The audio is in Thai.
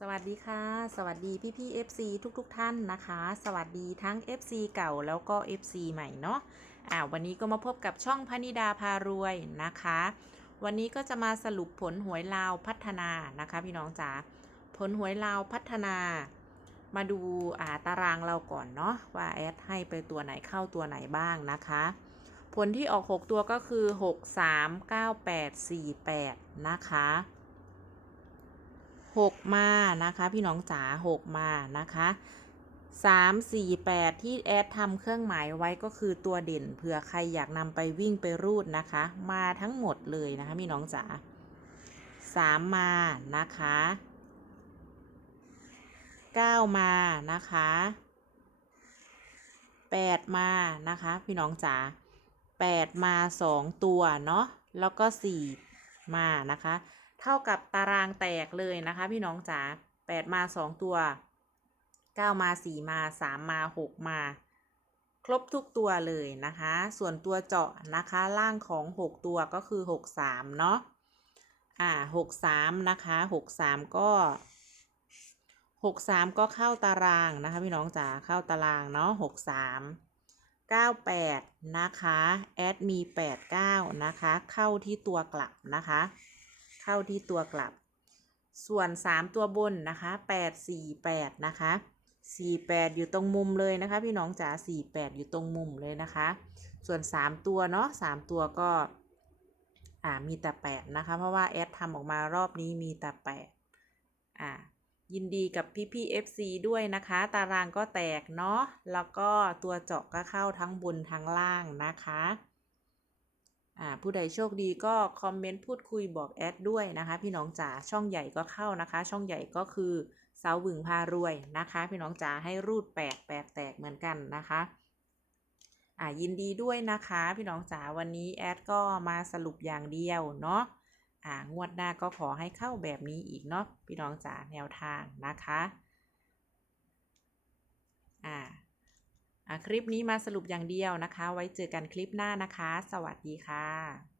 สวัสดีค่ะ สวัสดีพี่พี่ FC ทุกๆทท่านนะคะ สวัสดีทั้ง FC เก่าแล้วก็ FC ใหม่เนาะอ่าวันนี้ก็มาพบกับช่องพนิดาพารวยนะคะ วันนี้ก็จะมาสรุปผลหวยลาวพัฒนานะคะ พี่น้องจ๋าผลหวยลาวพัฒนา มาดูอ่าตารางเราก่อนเนาะว่าแอดให้ไปตัวไหนเข้าตัวไหนบ้างนะคะ ผลที่ออก 6 ตัวก็คือ 6 3 9 8 4 8 นะคะ 6มานะคะ พี่น้องจ๋า6มานะคะ3 4 8ที่แอดทำเครื่องหมายไว้ก็คือตัวเด่นเผื่อใครอยากนำไปวิ่งไปรูดนะคะ มาทั้งหมดเลยนะคะพี่น้องจ๋า3มานะคะ9มานะคะ8มานะคะ พี่น้องจ๋า8มา2ตัวเนาะแล้วก็4มานะคะ เท่ากับตารางแตกเลยนะคะ พี่น้องจ๋า8 มา 2 ตัว 9 มา 4 มา 3 มา 6 มา ครบทุกตัวเลยนะคะ ส่วนตัวเจาะนะคะล่างของ 6 ตัวก็คือ 6 3 เนาะอ่า6 3 นะคะ 6 3 ก็ 6 3 ก็เข้าตารางนะคะ พี่น้องจ๋าเข้าตารางเนาะ6 3 98 นะคะ แอดมี 89 นะคะ เข้าที่ตัวกลับนะคะ เข้าที่ตัวกลับ ส่วน 3 ตัวบนนะคะ 848 นะคะ 48 อยู่ตรงมุมเลยนะคะ พี่น้องจ๋า48 อยู่ตรงมุมเลยนะคะ ส่วน 3 ตัวเนาะ3ตัวก็อ่ามีแต่ 8 นะคะ เพราะว่าแอดทำออกมารอบนี้มีแต่ 8 อ่ายินดีกับพี่พี่ FC ด้วยนะคะ ตารางก็แตกเนาะ แล้วก็ตัวเจาะก็เข้าทั้งบนทั้งล่างนะคะ อ่าผู้ใดโชคดีก็คอมเมนต์พูดคุยบอกแอดด้วยนะคะ พี่น้องจ๋าช่องใหญ่ก็เข้านะคะ ช่องใหญ่ก็คือเสาบึงพารวยนะคะ พี่น้องจ๋าให้รูดแปดแปดแตกเหมือนกันนะคะอ่ายินดีด้วยนะคะ พี่น้องจ๋าวันนี้แอดก็มาสรุปอย่างเดียวเนาะอ่างวดหน้าก็ขอให้เข้าแบบนี้อีกเนาะพี่น้องจ๋าแนวทางนะคะ อ่า อ่า คลิปนี้มาสรุปอย่างเดียวนะคะ ไว้เจอกันคลิปหน้านะคะ สวัสดีค่ะ